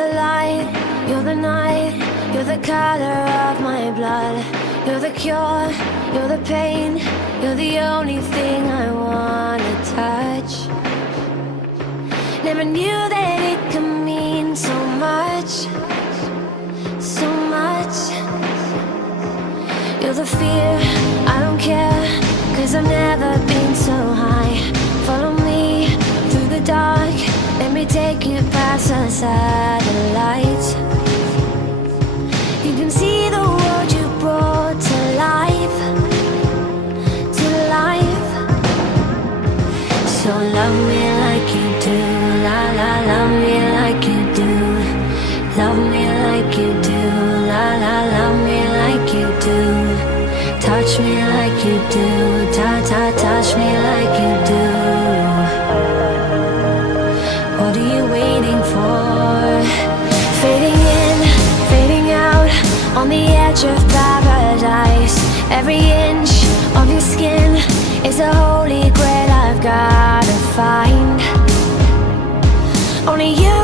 the light, you're the night, you're the color of my blood. You're the cure, you're the pain, you're the only thing I wanna touch. Never knew that it could mean so much, so much. You're the fear, I don't care, 'cause I've never been so high. Follow me through the dark, let me take you past the satellites. You can see the world you brought to life, to life. So love me like you do, la la, love me like you do. Love me like you do, la la, love me like you do. Touch me like you do, ta ta, touch me like you do. What are you waiting for? Fading in, fading out, on the edge of paradise. Every inch of your skin is a holy grail I've gotta find. Only you